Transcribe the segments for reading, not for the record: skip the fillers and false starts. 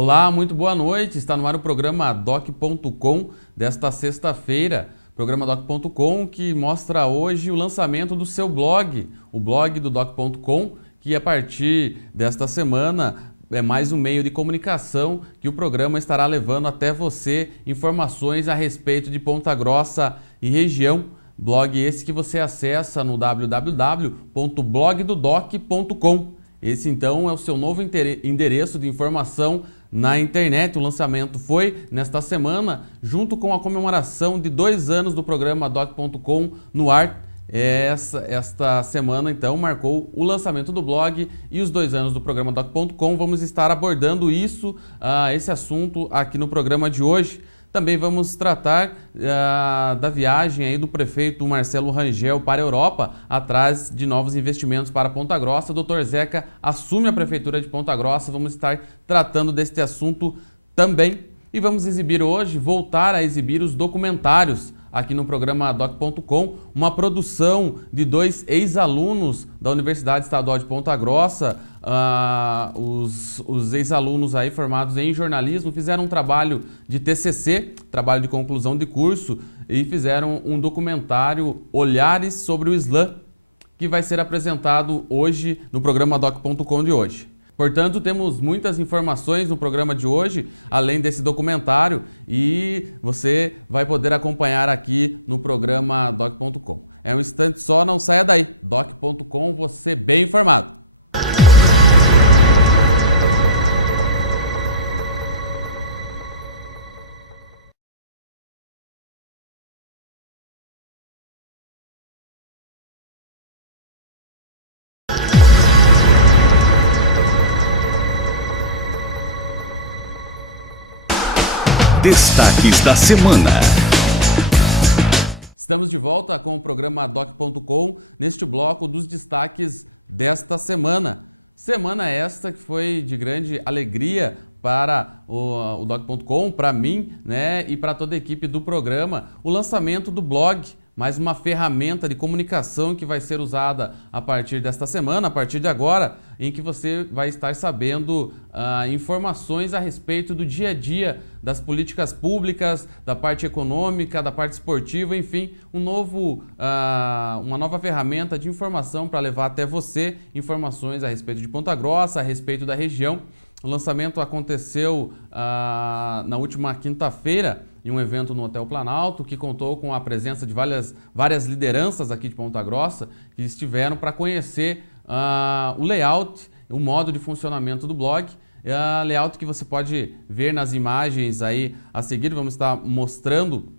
Olá, muito boa noite. Está no ar o programa Doc.com desta sexta-feira. Programa Doc.com que mostra hoje o lançamento do seu blog, o blog do Doc.com, que a partir desta semana é mais um meio de comunicação que o programa estará levando até você informações a respeito de Ponta Grossa e região. Blog esse que você acessa no www.blogdodoc.com. Esse então é o seu novo endereço de informação na internet. O lançamento foi nesta semana, junto com a comemoração de 2 anos do programa Doc.com no ar. Esta semana então marcou o lançamento do blog e os 2 anos do programa Doc.com. Vamos estar abordando esse assunto aqui no programa de hoje. Também vamos tratar da viagem aí do prefeito Marcelo Rangel para a Europa, atrás de novos investimentos para Ponta Grossa. O Dr. Zeca assume a prefeitura de Ponta Grossa. Vamos estar tratando deste assunto também. E vamos voltar a exibir os documentários aqui no programa Doc.com, uma produção de 2 ex-alunos da Universidade Estadual de Ponta Grossa. Os ex-alunos aí formados em jornalismo fizeram um trabalho de TCC, trabalho de conclusão de curso, e fizeram um documentário Olhares sobre o Islã, que vai ser apresentado hoje no programa Doc.com de hoje. Portanto, temos muitas informações no programa de hoje, além desse documentário, e você vai poder acompanhar aqui no programa Doc.com. É um instante só, não saia daí. Doc.com, você bem informado. Destaques da semana. Estamos de volta com o programa Doc.com neste bloco dos destaques desta semana. Semana esta que foi de grande alegria para o Doc.com, para mim, né, e para toda a equipe do programa, o lançamento do blog, mais uma ferramenta de comunicação que vai ser usada a partir desta semana, a partir de agora, em que você vai estar sabendo informações a respeito do dia a dia das políticas públicas, da parte econômica, da parte esportiva, enfim, uma nova ferramenta de informação para levar até você informações a respeito de Ponta Grossa, a respeito da região. O lançamento aconteceu na última quinta-feira, em um evento no Hotel Planalto, que contou com a presença de várias lideranças aqui de Ponta Grossa, que estiveram para conhecer o layout, o modo de funcionamento do blog. Layout que você pode ver nas imagens aí a seguir. Vamos estar mostrando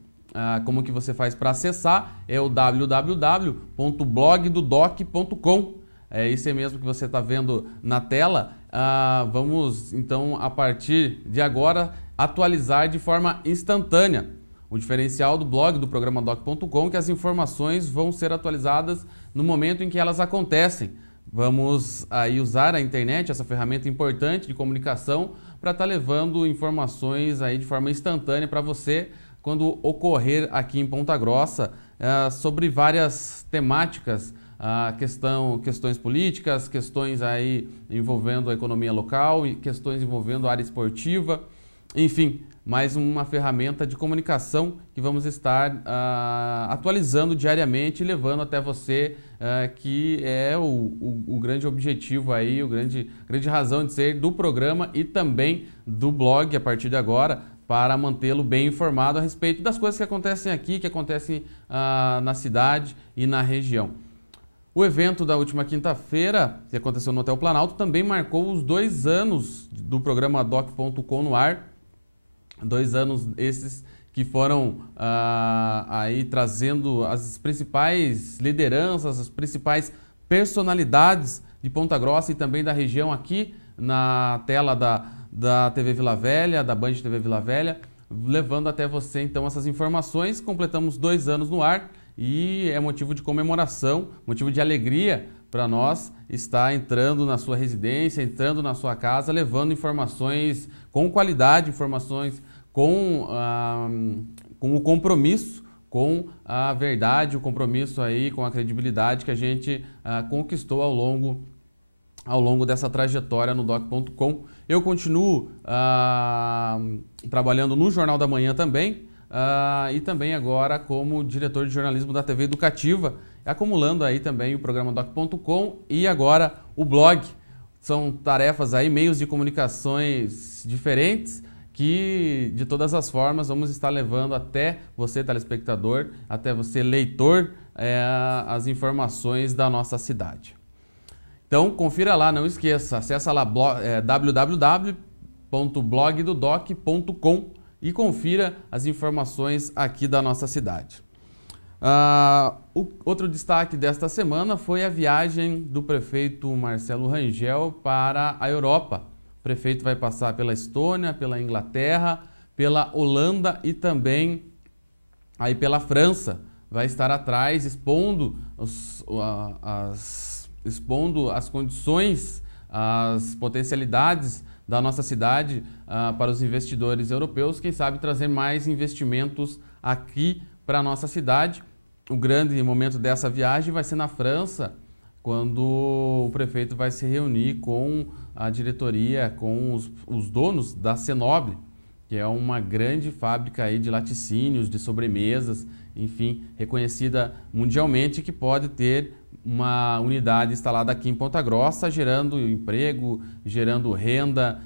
como que você faz para acessar. É o www.blogdodoc.com. É isso mesmo que você está vendo na tela. Vamos então, a partir de agora, atualizar de forma instantânea. O diferencial do blog do programa Doc.com é que as informações vão ser atualizadas no momento em que elas acontecem. Vamos aí usar a internet, essa ferramenta importante de comunicação, para estar levando informações aí de forma instantânea para você quando ocorrer aqui em Ponta Grossa sobre várias temáticas. Questões políticas, questões aí envolvendo a economia local, questões envolvendo a área esportiva, enfim, mais uma ferramenta de comunicação que vamos estar atualizando diariamente e levando até você, que é o grande objetivo aí, grande razão de ser do programa e também do blog a partir de agora, para mantê-lo bem informado a respeito das coisas que acontecem aqui, que acontecem na cidade e na região. O evento da última quinta-feira, que aconteceu no Hotel Planalto, também marcou os 2 anos do programa Doc.com no ar. 2 anos esses que foram aí trazendo as principais lideranças, as principais personalidades de Ponta Grossa e também da região aqui na tela da TV Vila Velha, da Band TV Vila Velha, levando até você então essas informações. Completamos 2 anos no ar. E é motivo de comemoração, motivo de alegria para nós estar entrando na sua residência, entrando na sua casa, levando informações com qualidade, informações com o compromisso, com a verdade, o compromisso aí com a credibilidade que a gente conquistou ao longo dessa trajetória no Doc.com. Eu continuo trabalhando no Jornal da Manhã também, e também agora como diretor de jornalismo da TV Educativa, acumulando aí também o programa Doc.com e agora o blog. São tarefas aí, meios de comunicações diferentes que, de todas as formas, vamos estar levando até você, telespectador, até você, leitor, as informações da nossa cidade. Então, confira lá, não esqueça, acessa lá www.blogdodoc.com e confira as informações aqui da nossa cidade. Outro destaque desta semana foi a viagem do prefeito Marcelo Rangel para a Europa. O prefeito vai passar pela Estônia, pela Inglaterra, pela Holanda e também aí pela França. Vai estar atrás expondo as condições, as potencialidades da nossa cidade para os investidores europeus, quem sabe trazer mais investimentos aqui para a nossa cidade. O grande momento dessa viagem vai ser na França, quando o prefeito vai se reunir com a diretoria, com os donos da Senoble, que é uma grande fábrica aí de laticínios, de sobremesas, enfim, reconhecida mundialmente, que pode ter uma unidade instalada aqui em Ponta Grossa, gerando emprego, gerando renda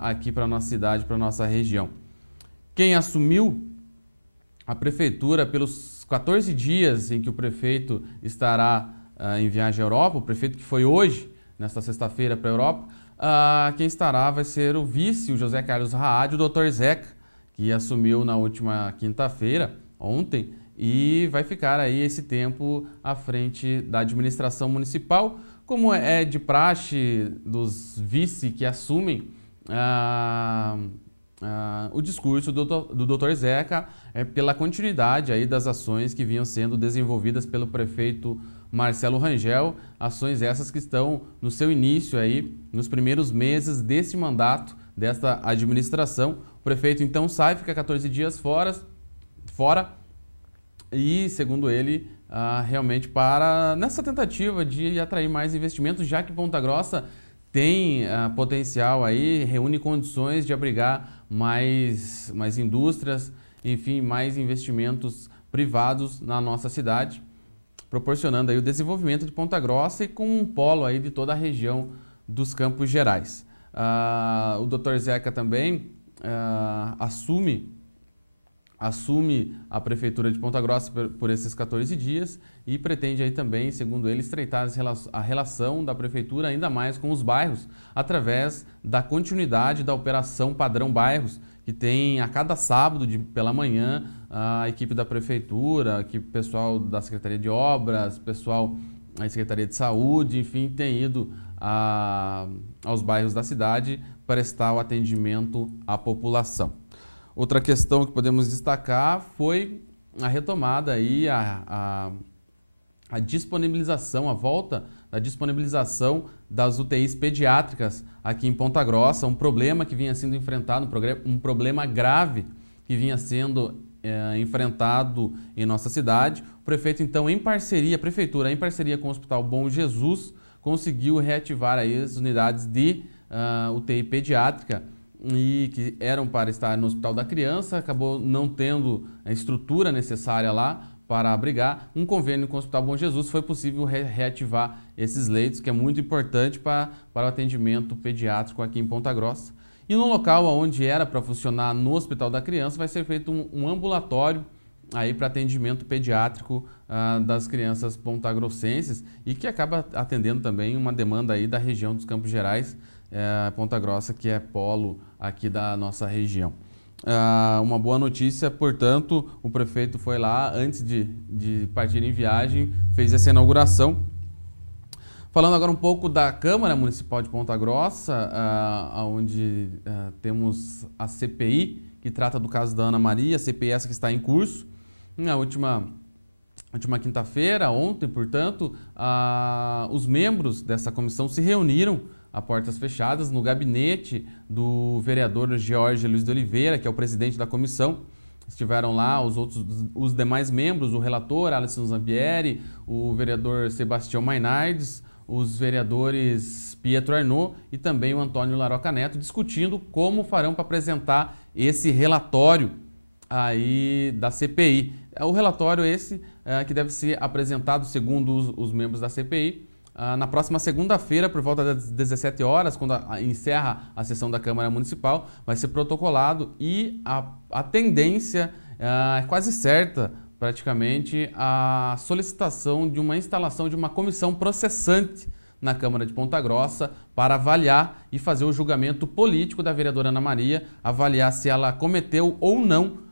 aqui para a nossa cidade, para a nossa região. Quem assumiu a prefeitura pelos 14 dias em que o prefeito estará em viagem à Europa, o prefeito que foi hoje, nesta sexta-feira, para a Europa, quem estará vai ser o vice, o José Carlos Raad, o Dr. Zeca, que assumiu na última quinta-feira, ontem, e vai ficar aí esse tempo à frente da administração municipal, como é de praxe dos vice que assumem o discurso do Dr. Zeca pela continuidade aí das ações que vinham sendo desenvolvidas pelo prefeito Marcelo Rangel, ações essas que estão no seu início aí, nos primeiros meses desse mandato, desta administração. O prefeito então sai, fica 14 dias fora e, segundo ele, realmente nessa tentativa de atrair mais investimentos, já que Ponta Grossa tem potencial aí, reúne condições de abrigar mais indústrias, enfim, mais investimentos privados na nossa cidade, proporcionando aí o desenvolvimento de Ponta Grossa e com um polo aí de toda a região dos Campos Gerais. O Dr. Zeca também assume a prefeitura de Ponta Grossa por esses 14 dias e pretende aí também, segundo ele, estreitar a relação da prefeitura ainda mais com os bairros, através da continuidade da operação Padrão Bairros, que tem a cada sábado pela manhã a equipe da prefeitura, a equipe pessoal da Secretaria de Obras, pessoal da Secretaria de Saúde, enfim, tem ido aos bairros da cidade prestar o atendimento à população. Outra questão que podemos destacar foi a retomada aí, a disponibilização, a volta da disponibilização das UTIs pediátricas aqui em Ponta Grossa, um problema que vinha sendo enfrentado, um problema grave que vinha sendo enfrentado em nossa cidade. O prefeito, então, a prefeitura, em parceria com o Hospital Bom Jesus, conseguiu reativar aí as unidades de UTI pediátrica e que eram para estar no Hospital da Criança, acabou não tendo a estrutura necessária lá para abrigar. Um convênio com o Hospital Bom Jesus foi possível reativar esses leitos, que é muito importante para o atendimento pediátrico aqui em Ponta Grossa. E no local onde era para funcionar no Hospital da Criança, vai ser feito um ambulatório aí para atendimento pediátrico das crianças pontagrossenses e que acaba atendendo também uma demanda aí da região dos Campos Gerais, Ponta Grossa, que é polo aqui da nossa região. Uma boa notícia, portanto, o prefeito foi lá antes de partir em viagem, fez essa inauguração. Falando agora um pouco da Câmara Municipal de Ponta Grossa, onde temos a CPI, que trata do caso da Ana Maria, a CPI essa que está em curso. Na última quinta-feira, ontem, portanto, os membros dessa comissão se reuniram a portas fechadas no gabinete do vereador George Luiz de Oliveira, que é o presidente da comissão. Estiveram lá os demais membros, o relator Alisson Zambieri, o vereador Sebastião Mainardes, os vereadores Pietro Arnaud e também o Antônio Laroca Neto, discutindo como farão para apresentar esse relatório aí da CPI. O relatório esse que deve ser apresentado, segundo os membros da CPI, na próxima segunda-feira, por volta das 17 horas, quando encerra a sessão da Câmara Municipal, vai ser protocolado e a tendência é quase certa, praticamente, a solicitação de uma instalação de uma comissão processante na Câmara de Ponta Grossa para avaliar e fazer o julgamento político da vereadora Ana Maria, avaliar se ela cometeu ou não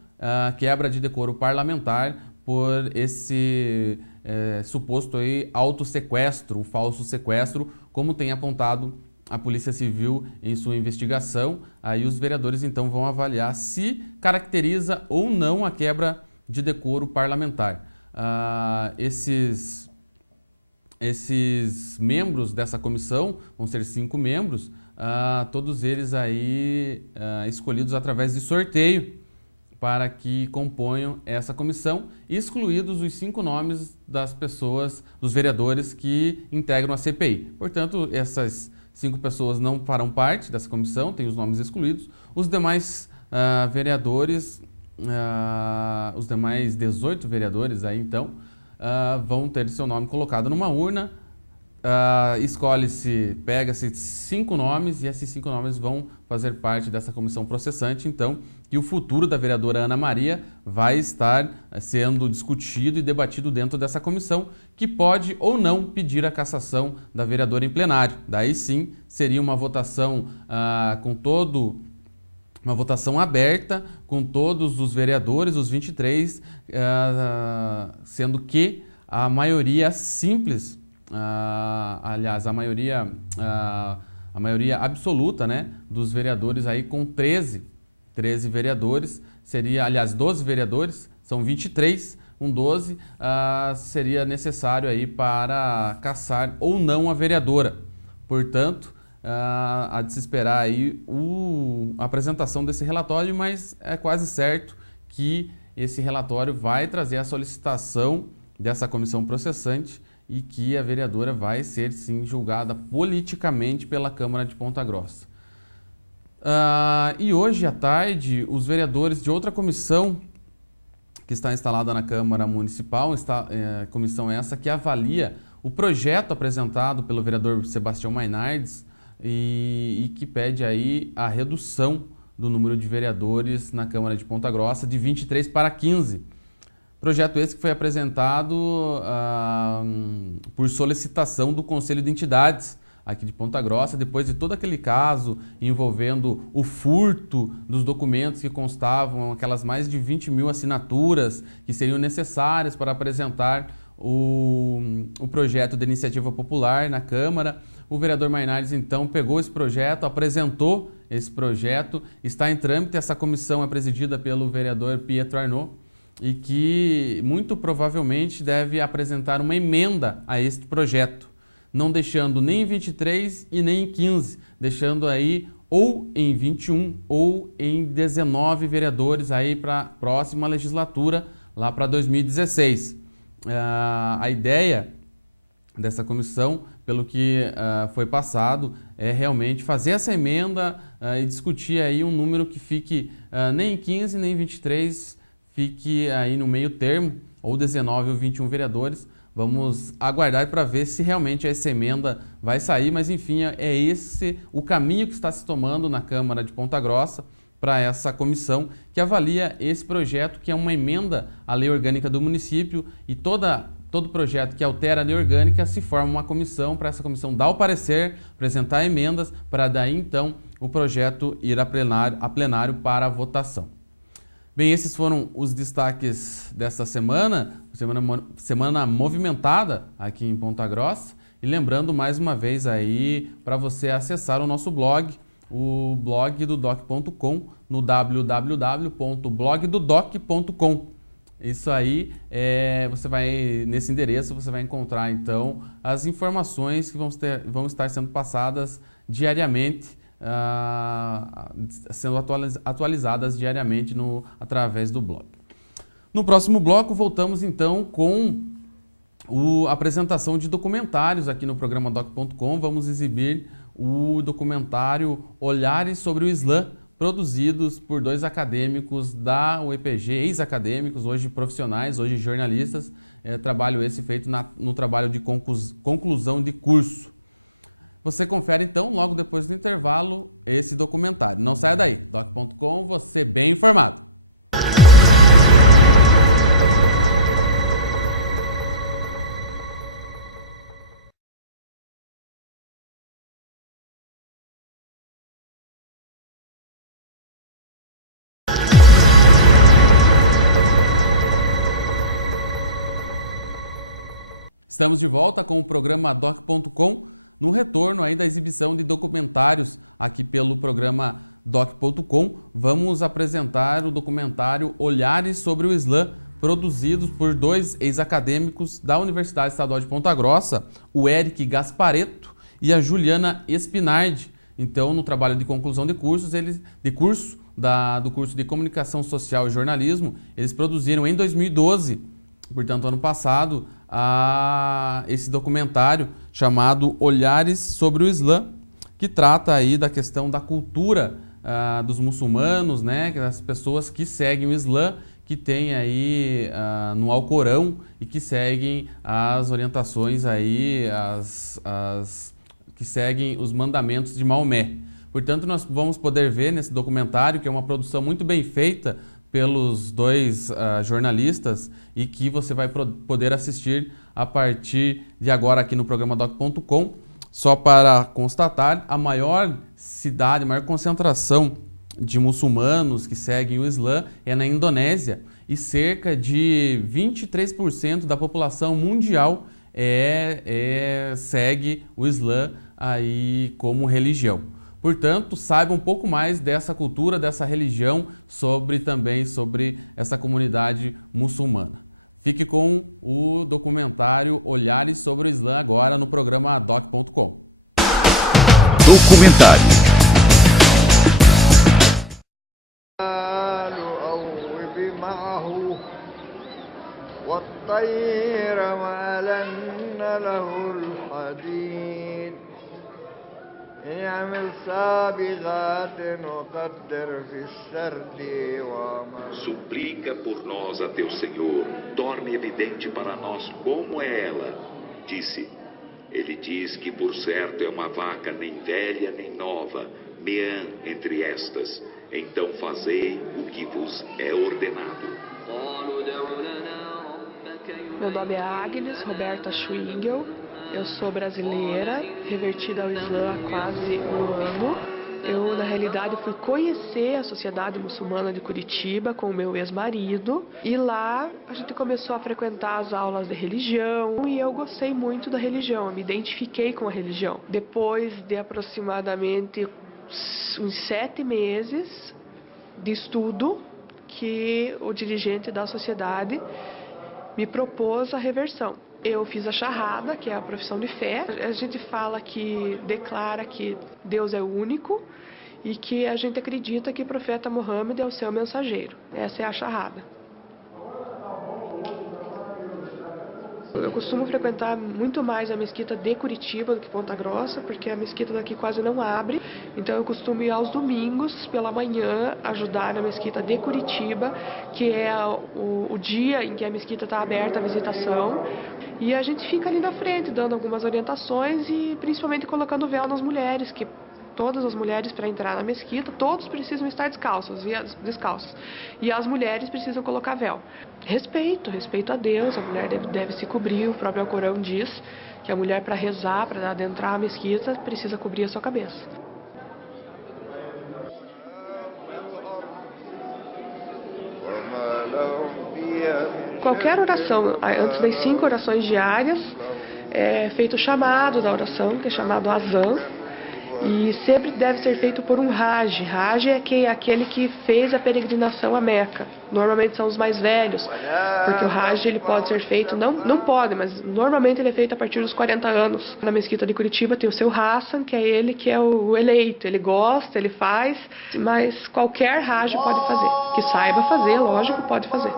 quebra de decoro parlamentar por esse suposto aí autossequestro, o falso sequestro, como tem apontado a Polícia Civil em sua investigação. Aí os vereadores então vão avaliar se caracteriza ou não a quebra de decoro parlamentar. Esses membros dessa comissão, vão ser 5 membros, todos eles aí escolhidos através de sorteio para que componham essa comissão, excluídos os 5 nomes das pessoas, dos vereadores que integram a CPI. Portanto, essas 5 pessoas não farão parte dessa comissão, tem os nomes excluídos. Os demais vereadores, os demais 18 vereadores aí então, vão ter seu nome colocado numa urna, pega-se 5 nomes e esses 5 nomes vão fazer parte dessa comissão processante, então, e o futuro da vereadora Ana Maria vai estar sendo discutido e debatido dentro dessa comissão, que pode ou não pedir a cassação da vereadora em plenário. Daí sim, seria uma votação uma votação aberta com todos os vereadores, os 23, sendo que a maioria simples, aliás, a maioria absoluta, né, dos vereadores aí com 13 vereadores, seria, aliás, 12 vereadores, são 23, 12, seria necessário aí para cassar ou não a vereadora. Portanto, há de se esperar aí a apresentação desse relatório, mas é quase certo que esse relatório vai trazer a solicitação dessa comissão processante e que a vereadora vai ser, sim, julgada politicamente pela Câmara de Ponta Grossa. E hoje à tarde, os vereadores de outra comissão que está instalada na Câmara Municipal, comissão essa que avalia o projeto apresentado pelo vereador Sebastião Mainardes e que pede aí a redução do número de vereadores na Câmara de Ponta Grossa de 23 para 15. Projeto esse que foi apresentado por solicitação do Conselho de Entidades aqui de Ponta Grossa, depois de todo aquele caso envolvendo o furto dos documentos que constavam aquelas mais de 20 mil assinaturas que seriam necessárias para apresentar o projeto de iniciativa popular na Câmara. O vereador Mainardes, então, pegou esse projeto, apresentou esse projeto, está em trâmite. Essa comissão é presidida pelo vereador Pietro Arnaud e que muito provavelmente deve apresentar uma emenda a este projeto, não deixando nem em 23 e nem em 15, deixando aí ou em 21 ou em 19 vereadores aí para a próxima legislatura, lá para 2016. A ideia dessa comissão, pelo que foi passado, é realmente fazer essa emenda e discutir aí um número que fique nem em 15 nem em 23, fique aí no meio termo, ou 19 ou 21 vereadores. Vamos aguardar para ver se realmente essa emenda vai sair, mas enfim, é esse o caminho que está se tomando na Câmara de Ponta Grossa para essa comissão que avalia esse projeto, que é uma emenda à lei orgânica do município, e todo projeto que altera a lei orgânica se forma uma comissão, para essa comissão dar o parecer, apresentar emendas, para daí então o projeto ir a plenário para a votação. Bem, esses foram os destaques desta semana movimentada aqui em Ponta Grossa. E lembrando mais uma vez aí para você acessar o nosso blog, o blog do doc.com, no www.blogdodoc.com. Isso aí, nesse endereço você vai encontrar então as informações que vão estar sendo passadas diariamente, sendo atualizadas diariamente através do blog. No próximo bloco voltamos então com a apresentação de documentários aqui no programa Doc.com. Vamos exibir o documentário Olhares sobre o Islã, produzidos por 2 acadêmicos da UEPG, ex-acadêmicos, hoje profissionais, hoje jornalistas. Trabalho esse feito no trabalho de conclusão de curso. Você confere então, logo depois do intervalo, esse documentário. Não saia daí, Doc.com, você bem informado. Estamos de volta com o programa Doc.com, no retorno aí da exibição de documentários aqui pelo programa Doc.com. Vamos apresentar o documentário Olhares sobre o Islã, produzidos por 2 ex-acadêmicos da Universidade Estadual de Ponta Grossa, o Eric Gasparetto e a Juliana Espinardi. Então, no trabalho de conclusão de cursos, do curso de Comunicação Social e Jornalismo, eles produziram em 2012, portanto, ano passado, esse documentário chamado Olhares sobre o Islã, que trata aí da questão da cultura dos muçulmanos, né, das pessoas que seguem o Islã, que tem aí no Alcorão e que seguem as orientações aí, que seguem os mandamentos de Maomé. Portanto, nós vamos poder ver nesse documentário, que é uma produção muito bem feita pelos 2 jornalistas e que você vai poder assistir a partir de agora aqui no programa Doc.com. Só para constatar, a maior cidade, a maior concentração de muçulmanos que seguem o Islã é na Indonésia, e cerca de 23% da população mundial segue o Islã aí como religião. Portanto, saiba um pouco mais dessa cultura, dessa religião, também sobre essa comunidade muçulmana. Fique com o documentário Olhares sobre o Islã agora no programa Doc.com. Documentário. Suplica por nós a teu Senhor, torne evidente para nós como é ela. Disse, ele diz que por certo é uma vaca nem velha nem nova, meã entre estas. Então fazei o que vos é ordenado. Meu nome é Agnes Roberta Schwingel. Eu sou brasileira, revertida ao Islã há quase um ano. Eu, na realidade, fui conhecer a Sociedade Muçulmana de Curitiba com o meu ex-marido. E lá a gente começou a frequentar as aulas de religião e eu gostei muito da religião, eu me identifiquei com a religião. Depois de aproximadamente uns 7 meses de estudo, que o dirigente da sociedade me propôs a reversão. Eu fiz a shahada, que é a profissão de fé. A gente declara que Deus é único e que a gente acredita que o profeta Muhammad é o seu mensageiro. Essa é a shahada. Eu costumo frequentar muito mais a mesquita de Curitiba do que Ponta Grossa, porque a mesquita daqui quase não abre. Então eu costumo ir aos domingos, pela manhã, ajudar na mesquita de Curitiba, que é o dia em que a mesquita está aberta à visitação. E a gente fica ali na frente, dando algumas orientações e principalmente colocando véu nas mulheres, que todas as mulheres, para entrar na mesquita, todos precisam estar descalços. E as mulheres precisam colocar véu. Respeito a Deus, a mulher deve se cobrir. O próprio Alcorão diz que a mulher, para rezar, para adentrar a mesquita, precisa cobrir a sua cabeça. Qualquer oração, antes das 5 orações diárias, é feito o chamado da oração, que é chamado azan. E sempre deve ser feito por um Hajj. Hajj é aquele que fez a peregrinação a Meca. Normalmente são os mais velhos, porque o Hajj ele pode ser feito, não pode, mas normalmente ele é feito a partir dos 40 anos. Na mesquita de Curitiba tem o seu Hassan, que é ele que é o eleito. Ele gosta, ele faz, mas qualquer Hajj pode fazer. Que saiba fazer, lógico, pode fazer.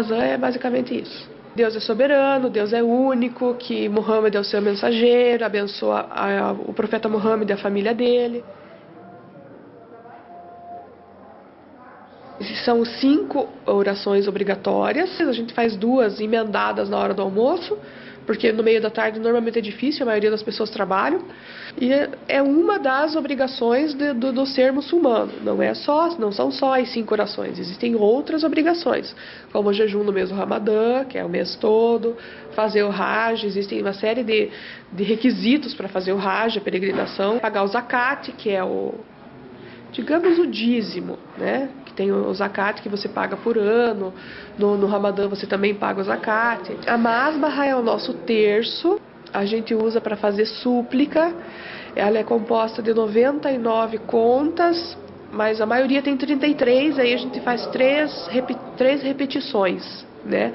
Ramazã é basicamente isso. Deus é soberano, Deus é único, que Muhammad é o seu mensageiro, abençoa o profeta Muhammad e a família dele. São 5 orações obrigatórias, a gente faz 2 emendadas na hora do almoço, porque no meio da tarde normalmente é difícil, a maioria das pessoas trabalham, e é uma das obrigações do ser muçulmano. Não são só as 5 orações, existem outras obrigações, como o jejum no mês do Ramadã, que é o mês todo, fazer o Hajj, existem uma série de requisitos para fazer o Hajj, a peregrinação, pagar o zakat, que é digamos o dízimo, né? Que tem o zakat que você paga por ano, no Ramadã você também paga o zakat. A masbah é o nosso terço, a gente usa para fazer súplica, ela é composta de 99 contas, mas a maioria tem 33, aí a gente faz 3 repetições, né?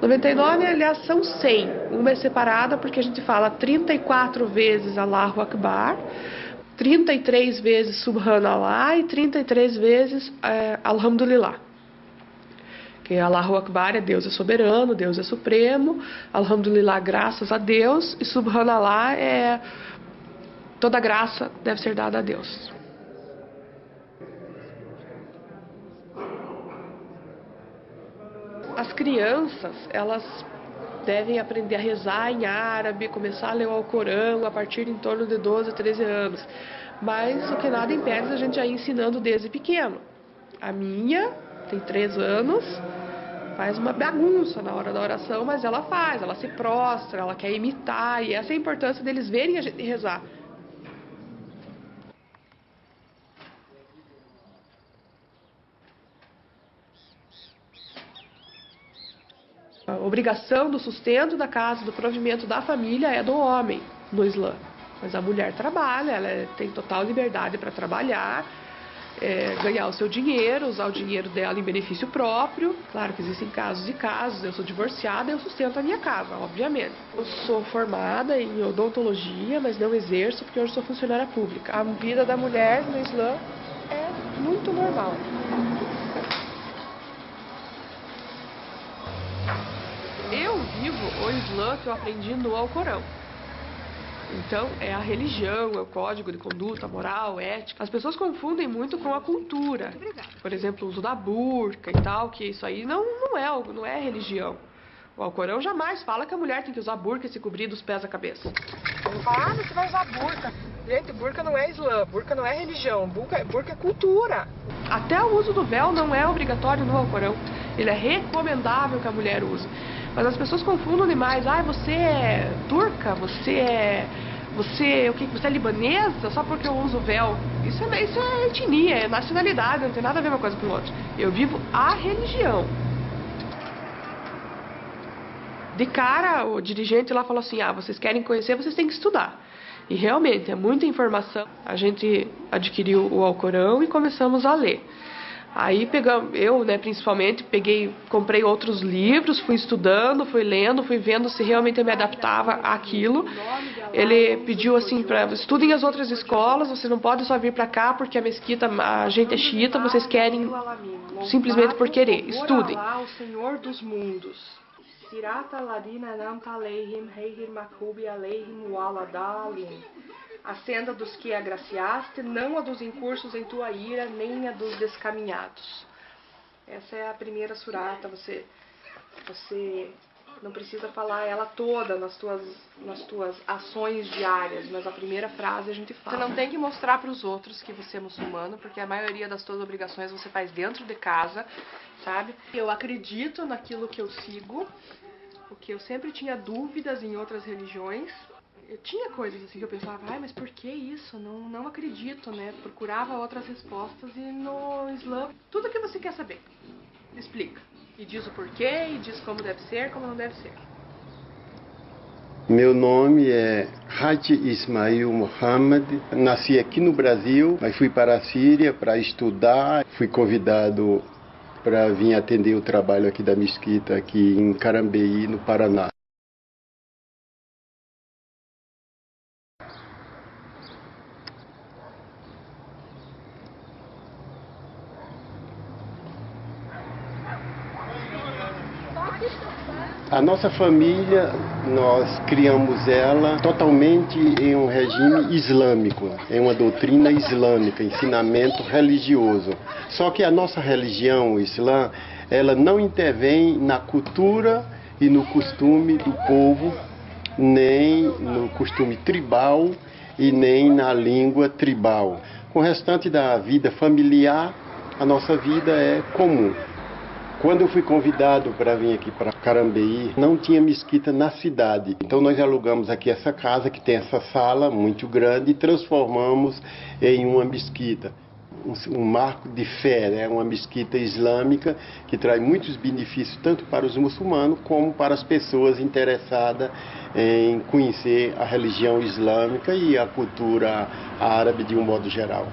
99, aliás, são 100, uma é separada porque a gente fala 34 vezes Allahu Akbar, 33 vezes Subhanallah e 33 vezes Alhamdulillah. Que Allahu Akbar é Deus é soberano, Deus é supremo, Alhamdulillah, graças a Deus, e Subhanallah é toda graça deve ser dada a Deus. As crianças, elas devem aprender a rezar em árabe, começar a ler o Alcorão a partir em torno de 12, 13 anos. Mas o que nada impede a gente já ir ensinando desde pequeno. A minha tem 3 anos, faz uma bagunça na hora da oração, mas ela faz, ela se prostra, ela quer imitar, e essa é a importância deles verem a gente rezar. A obrigação do sustento da casa, do provimento da família é do homem no Islã. Mas a mulher trabalha, ela tem total liberdade para trabalhar, ganhar o seu dinheiro, usar o dinheiro dela em benefício próprio. Claro que existem casos e casos, eu sou divorciada, eu sustento a minha casa, obviamente. Eu sou formada em odontologia, mas não exerço porque hoje sou funcionária pública. A vida da mulher no Islã é muito normal. Eu vivo o Islã que eu aprendi no Alcorão. Então, é a religião, é o código de conduta, moral, ética. As pessoas confundem muito com a cultura. Por exemplo, o uso da burca e tal, que isso aí não é religião. O Alcorão jamais fala que a mulher tem que usar burca e se cobrir dos pés à cabeça. Não fala, você vai usar burca. Gente, burca não é Islã, burca não é religião, burca é cultura. Até o uso do véu não é obrigatório no Alcorão. Ele é recomendável que a mulher use. Mas as pessoas confundem demais. Você é turca? Você é libanesa? Só porque eu uso véu. Isso é etnia, é nacionalidade, não tem nada a ver uma coisa com outra. Eu vivo a religião. De cara, o dirigente lá falou assim, vocês querem conhecer, vocês têm que estudar. E realmente, é muita informação. A gente adquiriu o Alcorão e começamos a ler. Aí principalmente, comprei outros livros, fui estudando, fui lendo, fui vendo se realmente eu me adaptava àquilo. Ele pediu assim, estudem as outras escolas, vocês não podem só vir para cá porque a gente é xiita, vocês querem simplesmente por querer, estudem. O Senhor dos mundos. Sirata ladina anamta aleihim reihir makubi aleihim waladalin. A senda dos que agraciaste, não a dos incursos em tua ira, nem a dos descaminhados. Essa é a primeira surata, você não precisa falar ela toda nas tuas ações diárias, mas a primeira frase a gente fala. Você não tem que mostrar para os outros que você é muçulmano, porque a maioria das suas obrigações você faz dentro de casa, sabe? Eu acredito naquilo que eu sigo, porque eu sempre tinha dúvidas em outras religiões. Eu tinha coisas assim que eu pensava, mas por que isso? Não acredito, né? Procurava outras respostas e no Islã, tudo que você quer saber, explica. E diz o porquê, e diz como deve ser, como não deve ser. Meu nome é Haji Ismail Muhammad. Nasci aqui no Brasil, mas fui para a Síria para estudar. Fui convidado para vir atender o trabalho aqui da mesquita, aqui em Carambeí, no Paraná. A nossa família, nós criamos ela totalmente em um regime islâmico, em uma doutrina islâmica, ensinamento religioso. Só que a nossa religião, o Islã, ela não intervém na cultura e no costume do povo, nem no costume tribal e nem na língua tribal. Com o restante da vida familiar, a nossa vida é comum. Quando eu fui convidado para vir aqui para Carambeí, não tinha mesquita na cidade. Então nós alugamos aqui essa casa, que tem essa sala muito grande, e transformamos em uma mesquita. Um marco de fé, né? Uma mesquita islâmica que traz muitos benefícios tanto para os muçulmanos como para as pessoas interessadas em conhecer a religião islâmica e a cultura árabe de um modo geral.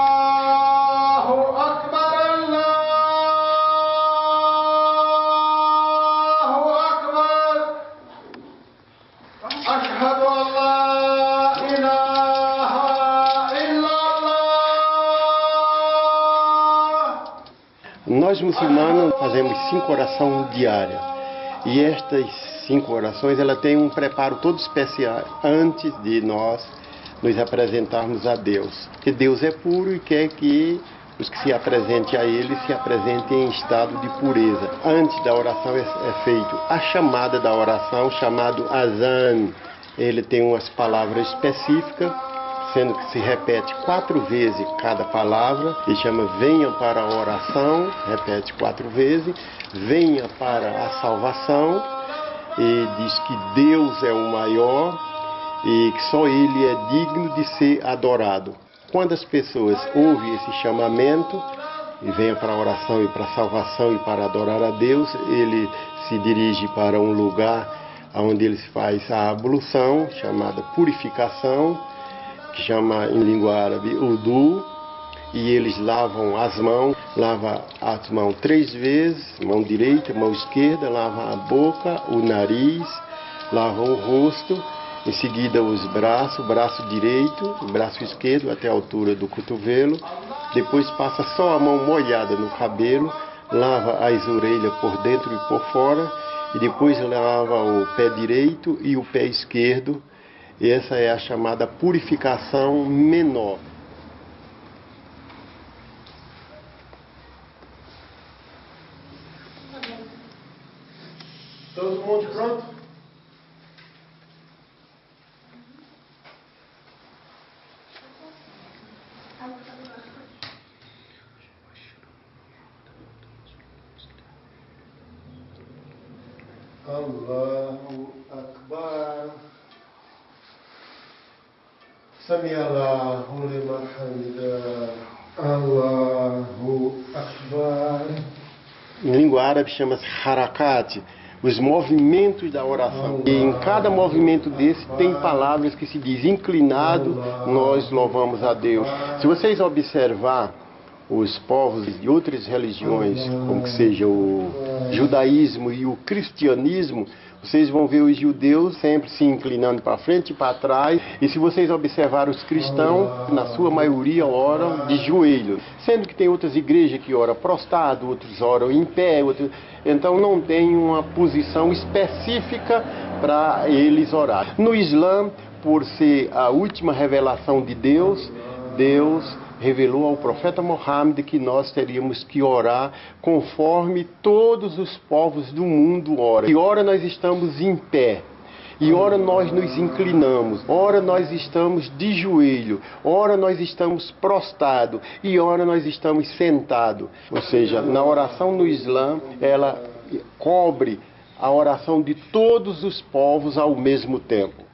Allahu Akbar, Allahu Akbar, Ashhadu an la ilaha illallah. Nós muçulmanos fazemos 5 orações diárias. E estas 5 orações, ela tem um preparo todo especial antes de nós nos apresentarmos a Deus. Porque Deus é puro e quer que os que se apresentem a Ele se apresentem em estado de pureza. Antes da oração é feito a chamada da oração, chamado azan. Ele tem umas palavras específicas, sendo que se repete 4 vezes cada palavra. Ele chama venha para a oração, repete 4 vezes, venha para a salvação, e diz que Deus é o maior e que só Ele é digno de ser adorado. Quando as pessoas ouvem esse chamamento, e venha para a oração e para a salvação e para adorar a Deus, ele se dirige para um lugar onde ele faz a ablução, chamada purificação, que chama em língua árabe udu, e eles lavam as mãos, lava as mãos 3 vezes, mão direita, mão esquerda, lava a boca, o nariz, lava o rosto, em seguida os braços, braço direito, braço esquerdo até a altura do cotovelo, depois passa só a mão molhada no cabelo, lava as orelhas por dentro e por fora, e depois lava o pé direito e o pé esquerdo. E essa é a chamada purificação menor. Todo mundo pronto? Allahu Akbar. Sami Allahu liman hamidah. Allahu Akbar. Em língua árabe chama-se harakat, os movimentos da oração. E em cada movimento desse tem palavras que se diz inclinado, nós louvamos a Deus. Se vocês observar os povos de outras religiões, como que seja o judaísmo e o cristianismo, vocês vão ver os judeus sempre se inclinando para frente e para trás. E se vocês observarem os cristãos, na sua maioria oram de joelhos. Sendo que tem outras igrejas que oram prostrado, outros oram em pé. Então não tem uma posição específica para eles orar. No Islã, por ser a última revelação de Deus, Deus revelou ao profeta Muhammad que nós teríamos que orar conforme todos os povos do mundo oram. E ora nós estamos em pé, e ora nós nos inclinamos, ora nós estamos de joelho, ora nós estamos prostrados, e ora nós estamos sentados. Ou seja, na oração no Islã, ela cobre a oração de todos os povos ao mesmo tempo.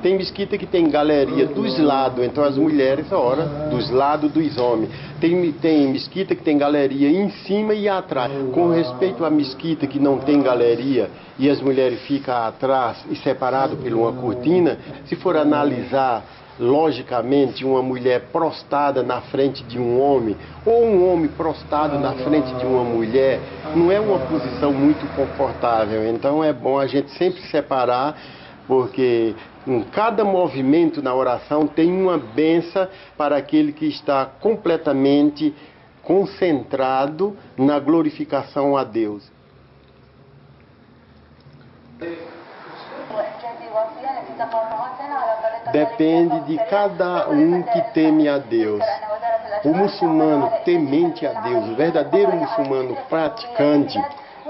Tem mesquita que tem galeria dos lados, então as mulheres oram dos lados dos homens. Tem mesquita que tem galeria em cima e atrás. Com respeito à mesquita que não tem galeria e as mulheres ficam atrás e separadas por uma cortina, se for analisar logicamente uma mulher prostrada na frente de um homem ou um homem prostrado na frente de uma mulher, não é uma posição muito confortável. Então é bom a gente sempre separar, porque em cada movimento na oração tem uma bênção para aquele que está completamente concentrado na glorificação a Deus. Depende de cada um que teme a Deus. O muçulmano temente a Deus, o verdadeiro muçulmano praticante,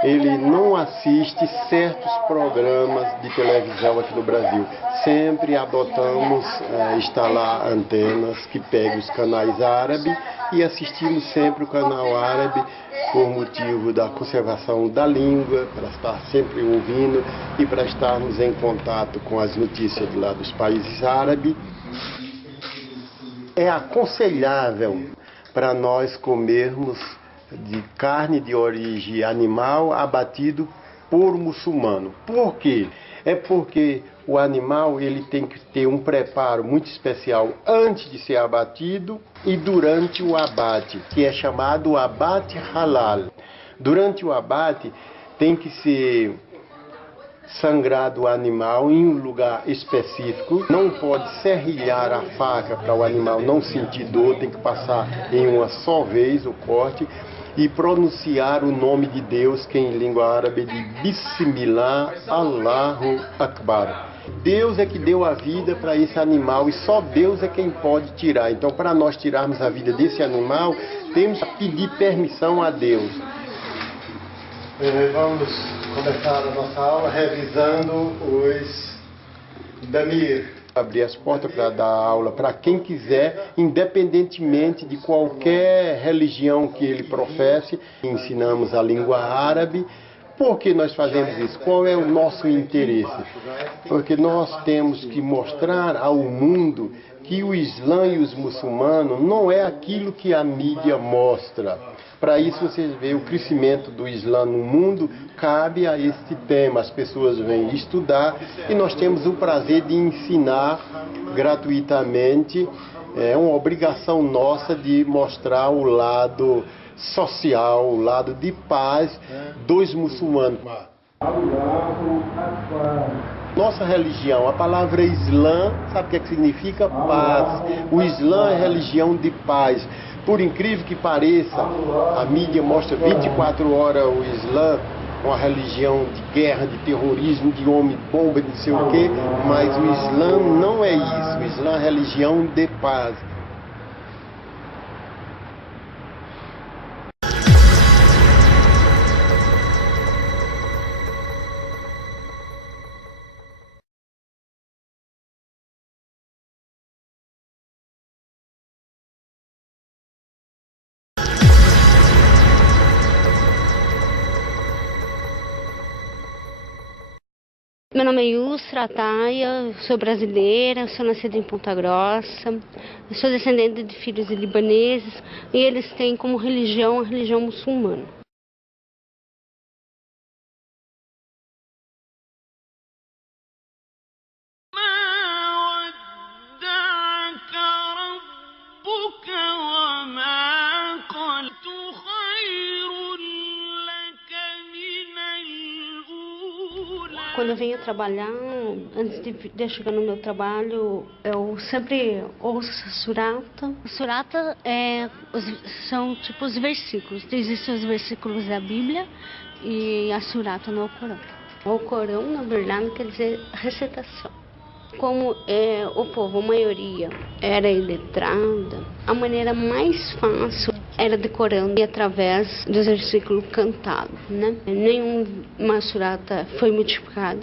ele não assiste certos programas de televisão aqui no Brasil. Sempre adotamos instalar antenas que peguem os canais árabes e assistimos sempre o canal árabe por motivo da conservação da língua, para estar sempre ouvindo e para estarmos em contato com as notícias de lá dos países árabes. É aconselhável para nós comermos de carne de origem animal abatido por muçulmano. Por quê? É porque o animal ele tem que ter um preparo muito especial antes de ser abatido e durante o abate, que é chamado abate halal. Durante o abate tem que ser sangrado o animal em um lugar específico, não pode serrilhar a faca para o animal não sentir dor, tem que passar em uma só vez o corte e pronunciar o nome de Deus, que em língua árabe é de Bismillah Allahu Akbar. Deus é que deu a vida para esse animal e só Deus é quem pode tirar. Então, para nós tirarmos a vida desse animal, temos que pedir permissão a Deus. Vamos começar a nossa aula revisando os Damir. Abrir as portas para dar aula para quem quiser, independentemente de qualquer religião que ele professe. Ensinamos a língua árabe. Por que nós fazemos isso? Qual é o nosso interesse? Porque nós temos que mostrar ao mundo que o Islã e os muçulmanos não é aquilo que a mídia mostra. Para isso você vê o crescimento do Islã no mundo, cabe a este tema. As pessoas vêm estudar e nós temos o prazer de ensinar gratuitamente. É uma obrigação nossa de mostrar o lado social, o lado de paz dos muçulmanos. Nossa religião, a palavra Islã, sabe o que significa? Paz. O Islã é religião de paz. Por incrível que pareça, a mídia mostra 24 horas o Islã, uma religião de guerra, de terrorismo, de homem-bomba, de não sei o quê, mas o Islã não é isso. O Islã é religião de paz. Meu nome é Yusra Ataia, sou brasileira, sou nascida em Ponta Grossa, sou descendente de filhos de libaneses e eles têm como religião a religião muçulmana. Quando eu venho trabalhar, antes de eu chegar no meu trabalho, eu sempre ouço a surata. A surata são tipo os versículos. Existem os versículos da Bíblia e a surata no Alcorão. O Alcorão, na verdade, quer dizer recitação. Como o povo, a maioria, era iletrada, a maneira mais fácil era decorando e através dos versículos cantados, né? Nenhuma surata foi multiplicada,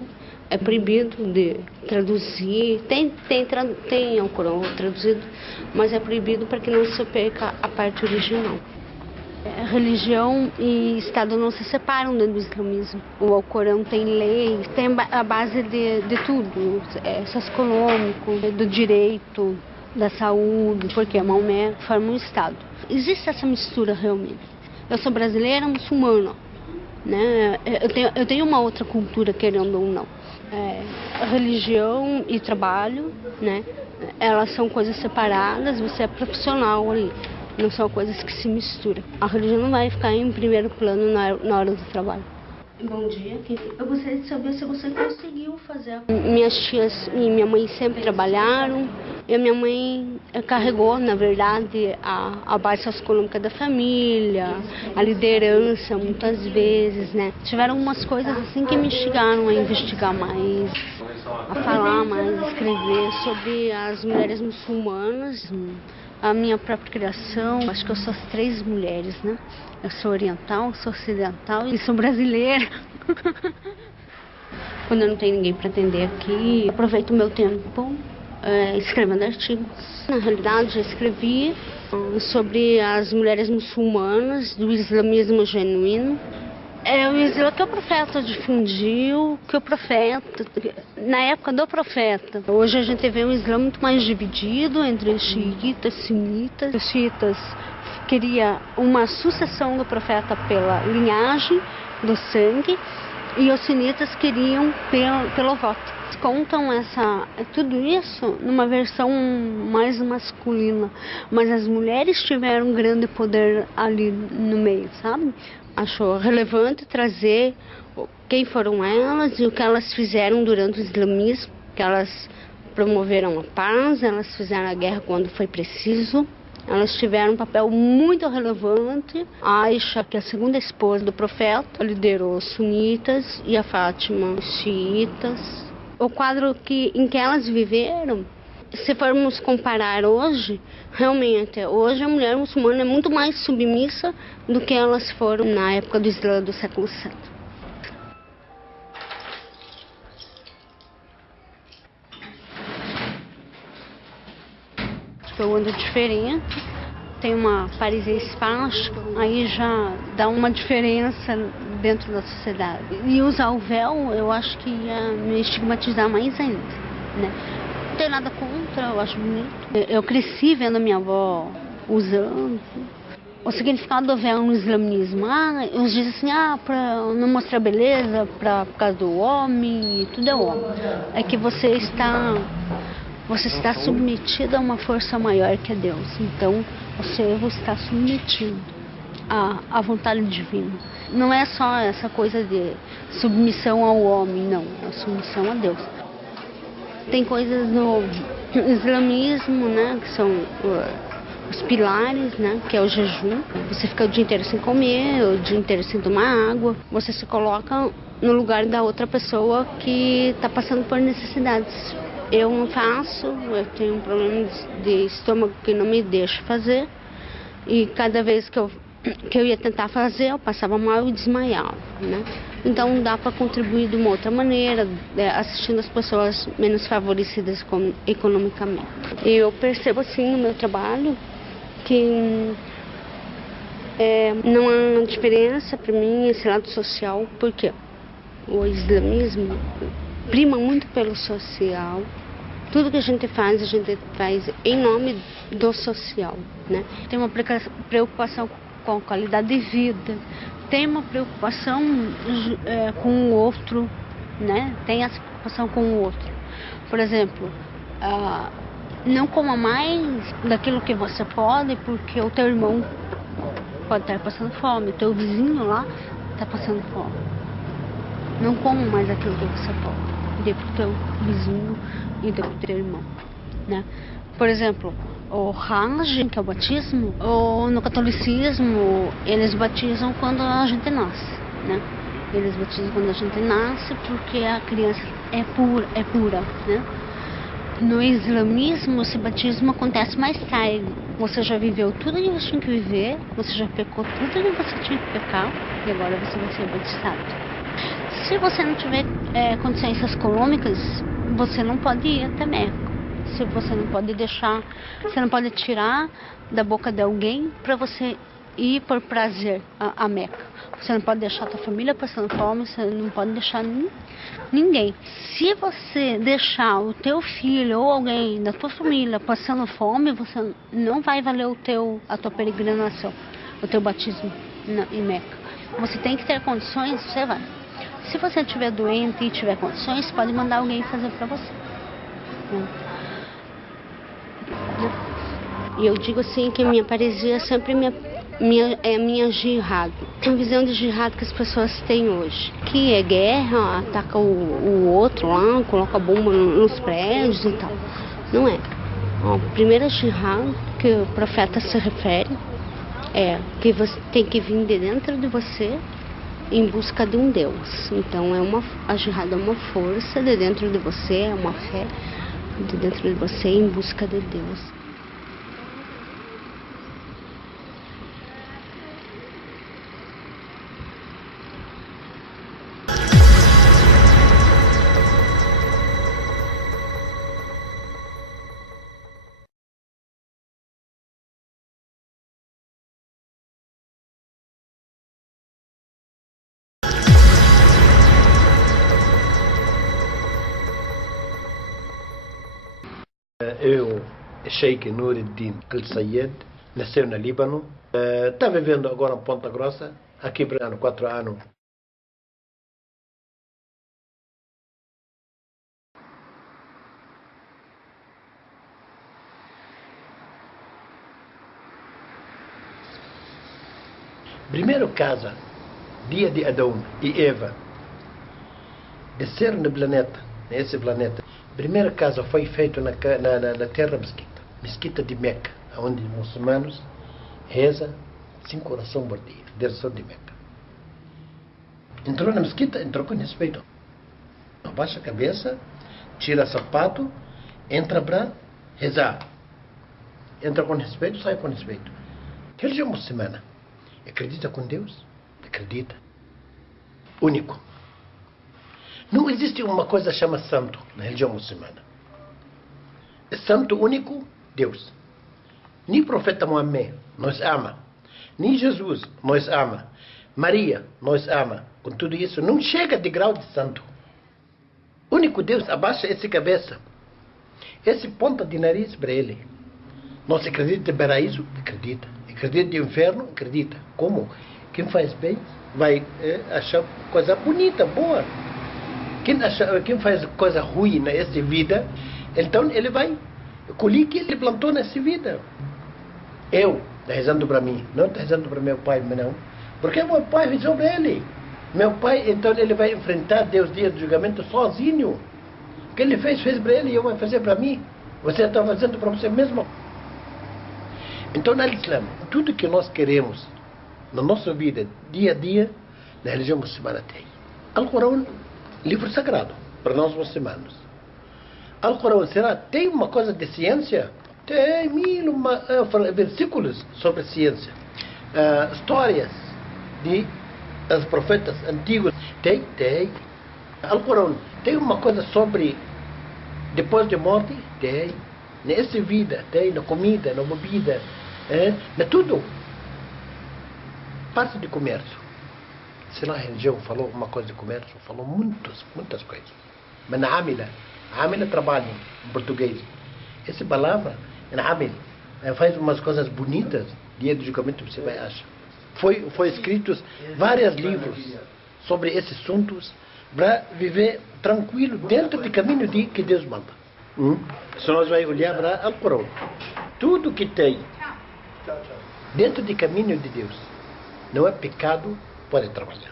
é proibido de traduzir, tem Alcorão traduzido, mas é proibido para que não se perca a parte original. Religião e Estado não se separam dentro do islamismo. O Alcorão tem leis, tem a base de tudo, socioeconômico, do direito, da saúde, porque Maomé forma um Estado. Existe essa mistura realmente. Eu sou brasileira, muçulmana, né? Eu tenho uma outra cultura, querendo ou não. Religião e trabalho, né? Elas são coisas separadas, você é profissional ali. Não são coisas que se misturam. A religião não vai ficar em primeiro plano na hora do trabalho. Bom dia. Eu gostaria de saber se você conseguiu fazer. Minhas tias e minha mãe sempre trabalharam. E a minha mãe carregou, na verdade, a base socioeconômica da família, a liderança, muitas vezes, né? Tiveram umas coisas assim que me instigaram a investigar mais, a falar mais, a escrever sobre as mulheres muçulmanas, a minha própria criação. Acho que eu sou as 3 mulheres, né? Eu sou oriental, sou ocidental e sou brasileira. Quando eu não tenho ninguém para atender aqui, aproveito o meu tempo escrevendo artigos. Na realidade, eu escrevi sobre as mulheres muçulmanas do islamismo genuíno. É o Islã que o profeta difundiu, que o profeta, na época do profeta. Hoje a gente vê um Islã muito mais dividido entre xiitas e sunitas. Os xiitas queriam uma sucessão do profeta pela linhagem do sangue e os sunitas queriam pelo voto. Contam tudo isso numa versão mais masculina, mas as mulheres tiveram um grande poder ali no meio, sabe? Achou relevante trazer quem foram elas e o que elas fizeram durante o islamismo, que elas promoveram a paz, elas fizeram a guerra quando foi preciso. Elas tiveram um papel muito relevante. A Aisha, que é a segunda esposa do profeta, liderou os sunitas e a Fátima os xiitas. O quadro em que elas viveram, se formos comparar hoje, realmente, hoje a mulher muçulmana é muito mais submissa do que elas foram na época do Islã do século VII. Eu ando diferente, tem uma parede espástica, aí já dá uma diferença dentro da sociedade. E usar o véu, eu acho que ia me estigmatizar mais ainda, né? Não tenho nada contra, eu acho bonito. Eu cresci vendo a minha avó usando. O significado do véu no islamismo, uns dizem assim, para não mostrar beleza, por causa do homem, tudo é homem. É que você está submetido a uma força maior que é Deus. Então, você está submetido à vontade divina. Não é só essa coisa de submissão ao homem, não. É submissão a Deus. Tem coisas no islamismo, né, que são os pilares, né, que é o jejum. Você fica o dia inteiro sem comer, o dia inteiro sem tomar água. Você se coloca no lugar da outra pessoa que está passando por necessidades. Eu não faço, eu tenho um problema de estômago que não me deixa fazer. E cada vez que eu ia tentar fazer, eu passava mal e desmaiava, né? Então dá para contribuir de uma outra maneira, assistindo as pessoas menos favorecidas economicamente. E eu percebo assim no meu trabalho que não há diferença para mim esse lado social, porque o islamismo prima muito pelo social. Tudo que a gente faz em nome do social, né? Tem uma preocupação com a qualidade de vida, tem uma preocupação com o outro, né? Tem essa preocupação com o outro. Por exemplo, não coma mais daquilo que você pode, porque o teu irmão pode estar passando fome, o teu vizinho lá está passando fome. Não coma mais aquilo que você pode. Dê para o teu vizinho e dê para o teu irmão, né? Por exemplo, o Hajj, que é o batismo, ou no catolicismo, eles batizam quando a gente nasce, né? Eles batizam quando a gente nasce porque a criança é pura, né? No islamismo, esse batismo acontece mais tarde. Você já viveu tudo que você tinha que viver, você já pecou tudo que você tinha que pecar, e agora você vai ser batizado. Se você não tiver condições econômicas, você não pode ir até Meca. Se você não pode você não pode tirar da boca de alguém para você ir por prazer a Meca. Você não pode deixar a tua família passando fome, você não pode deixar ninguém. Se você deixar o teu filho ou alguém da tua família passando fome, você não vai valer a tua peregrinação, o teu batismo em Meca. Você tem que ter condições, você vai. Se você estiver doente e tiver condições, pode mandar alguém fazer para você. E eu digo assim que minha paresia sempre é minha jihad. A visão de jihad que as pessoas têm hoje, que é guerra, ataca o outro lá, coloca bomba nos prédios e tal. Não é. A primeira jihad que o profeta se refere é que você tem que vir de dentro de você em busca de um Deus. Então a jihad é uma força de dentro de você, é uma fé de dentro de você em busca de Deus. Eu, Sheikh Nuruddin Al-Sayed, nasceu no Líbano. Está vivendo agora em Ponta Grossa, aqui por 4 anos. Primeiro casa, dia de Adão e Eva, desceram no planeta, nesse planeta. Primeira casa foi feita na terra mesquita, mesquita de Meca, onde os muçulmanos rezam 5 orações por dia, direção de Meca. Entrou na mesquita, entrou com respeito. Abaixa a cabeça, tira sapato, entra para rezar. Entra com respeito, sai com respeito. Religião muçulmana. Acredita com Deus? Acredita. Único. Não existe uma coisa chamada santo na religião muçulmana. É santo único, Deus. Nem profeta Muhammad nos ama. Nem Jesus nos ama. Maria nos ama. Com tudo isso, não chega de grau de santo. Único Deus, abaixa essa cabeça. Esse ponta de nariz para ele. Não se acredita em paraíso? Acredita. Acredita no inferno? Acredita. Como? Quem faz bem vai achar coisa bonita, boa. Quem faz coisa ruim nessa vida, então ele vai colher o que ele plantou nessa vida. Eu, está rezando para mim, não está rezando para meu pai, não. Porque meu pai rezou para ele. Meu pai, então ele vai enfrentar Deus dia do julgamento sozinho. O que ele fez para ele e eu vou fazer para mim. Você está fazendo para você mesmo. Então, no Islã, tudo que nós queremos na nossa vida, dia a dia, na religião muçulmana tem. Al-Qur'an, livro sagrado para nós muçulmanos. Al-Qur'an, será? Tem uma coisa de ciência? Tem versículos sobre ciência. Histórias de os profetas antigos. Tem. Al-Qur'an, tem uma coisa sobre depois de morte? Tem. Nessa vida, tem na comida, na bebida, na tudo. Parte de comércio. Se lá a religião falou uma coisa de comércio, falou muitas coisas. Mas na Amila trabalha em português. Essa palavra, na Amila, faz umas coisas bonitas, dia do julgamento você vai achar. Foi escritos vários livros sobre esses assuntos para viver tranquilo dentro do caminho que Deus manda. Se nós vamos olhar para Al-Qur'an, tudo que tem dentro do caminho de Deus não é pecado, pode trabalhar.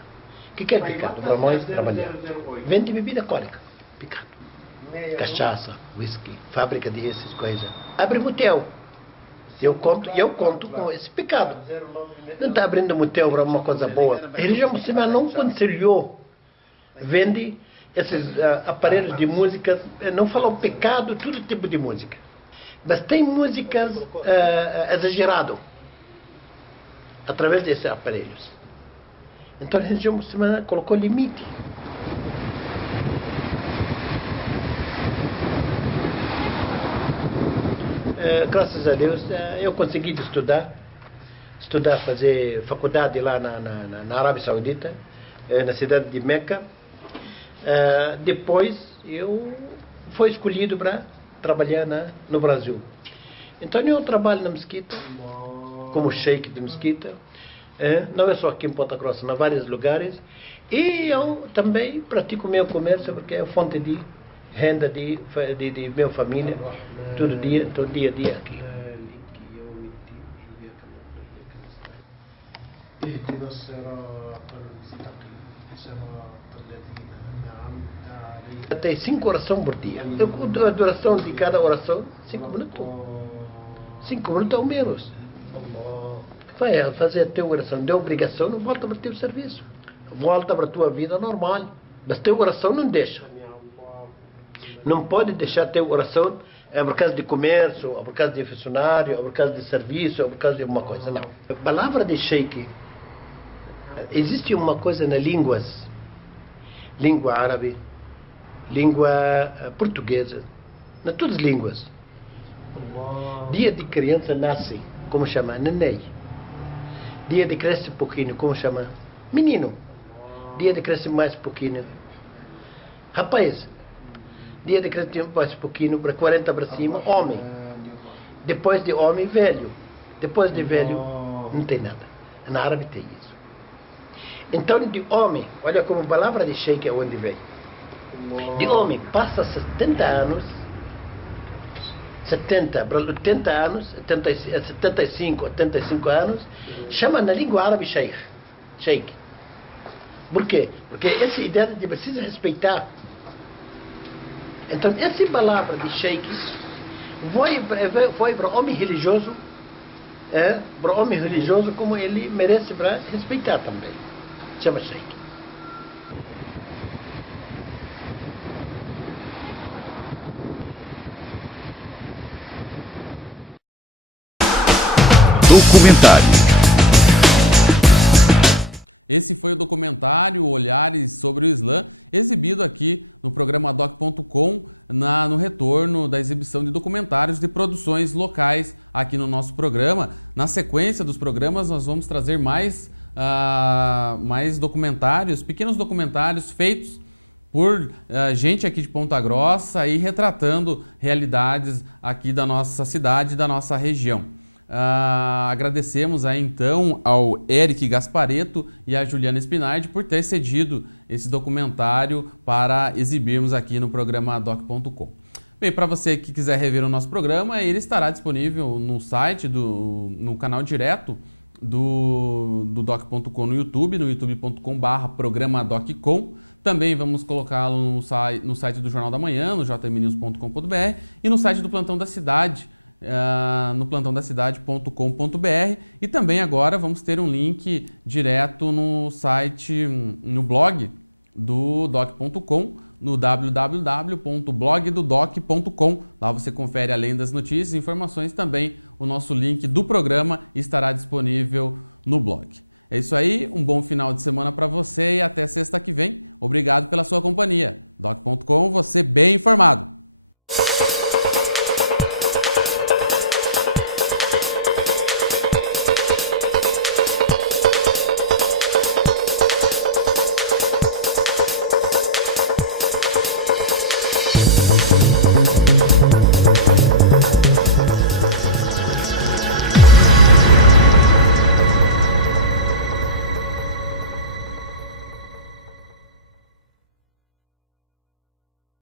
O que é pecado? Para nós trabalhar. Vende bebida alcoólica, pecado. Cachaça, whisky, fábrica de essas coisas. Abre motel. Eu conto com esse pecado. Não está abrindo motel para uma coisa boa. A religião muçulmana não aconselhou. Vende esses aparelhos de música, não falam pecado, todo tipo de música. Mas tem músicas exageradas através desses aparelhos. Então a religião muçulmana colocou limite. Graças a Deus, eu consegui estudar, fazer faculdade lá na Arábia Saudita, na cidade de Meca. Depois eu fui escolhido para trabalhar no Brasil. Então eu trabalho na mesquita, como sheik de mesquita, não é só aqui em Ponta Grossa, em vários lugares. E eu também pratico meu comércio, porque é fonte de renda de minha família, todo dia a dia aqui. اهدنا الصراط المستقيم صراط الذين أنعمت عليهم Tem 5 orações por dia. A duração de cada oração, 5 minutos. 5 minutos ou menos. Vai fazer a tua oração de obrigação, não volta para o teu serviço. Volta para a tua vida normal. Mas a tua oração não deixa. Não pode deixar a tua oração por causa de comércio, ou por causa de funcionário, ou por causa de serviço, ou por causa de alguma coisa. Não. A palavra de sheikh, existe uma coisa nas línguas. Língua árabe, língua portuguesa, nas todas as línguas. Dia de criança nasce, como chama? Neném. Dia de cresce um pouquinho, como chama? Menino. Dia de cresce mais um pouquinho. Rapaz. Dia de cresce mais um pouquinho, para 40 para cima, homem. Depois de homem, velho. Depois de velho, não tem nada. Na árabe tem isso. Então, de homem, olha como a palavra de sheikh é onde vem. De homem, passa 70 anos, 70 para 80 anos, 75, 85 anos, chama na língua árabe sheikh. Sheikh. Por quê? Porque essa ideia de precisa respeitar. Então, essa palavra de sheikh foi para o homem religioso, para o homem religioso como ele merece para respeitar também. Chama sheikh. Documentário. Esse foi o documentário Olhares sobre o Islã, exibido aqui no programa Doc.com, no retorno da exibição de documentários de produções locais aqui no nosso programa. Na sequência dos programas, nós vamos trazer mais documentários, pequenos documentários feitos por gente aqui de Ponta Grossa e retratando realidades aqui da nossa cidade, da nossa região. Agradecemos aí então ao Eric Gaspareto e à Juliana Spinardi por ter cedido esse documentário para exibirmos aqui no programa Doc.com. Bem, para você que quiser rever o nosso programa, ele estará disponível no site, no canal direto do Doc.com no youtube.com/programa Doc.com. Também vamos colocá-lo no site do Jornal da Manhã, no jmnews.com.br e no site do Plantão da Cidade, no plantãodacidade.com.br, e também agora vamos ter um link direto no site, no blog do Doc.com, no www.blogdodoc.com. Lá você confere, além das notícias e informações, também o nosso link do programa estará disponível no blog. É isso aí, um bom final de semana para você e até sexta que vem. Obrigado pela sua companhia. Doc.com, você bem informado.